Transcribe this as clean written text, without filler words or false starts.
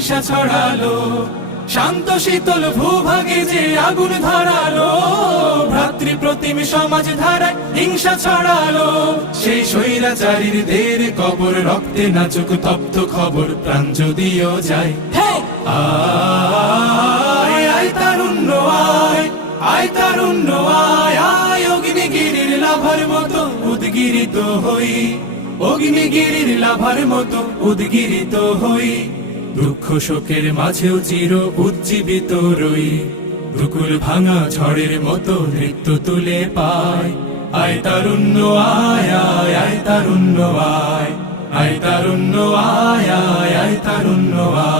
হিংসা ছড়ালো, শান্ত শীতল ভূভাগে যে আগুন ধরালো, ভ্রাতৃ প্রতিম সমাজ ধারায় হিংসা ছড়ালো। সেই স্বৈরাচারীর দের কবর রক্তে নাচুক তপ্ত খবর, প্রাণ যদিও যায়। আয় আয় তারুণ্য আয়, আয় তারুণ্য আয়, আয় অগ্নিগিরির লাভার মতো উদ্গিরিত হই, অগ্নিগিরির লাভার মতো উদ্গিরিত হই। দুঃখ শোকের মাঝেও চির উজ্জীবিত রই, দুকুল ভাঙা ঝড়ের মতো নৃত্য তুলে পায়। আয় তারুণ্য আয়, আয় আয় তারুণ্য আয়, আয় তারুণ্য আয়, আয় আয় তারুণ্য আয়।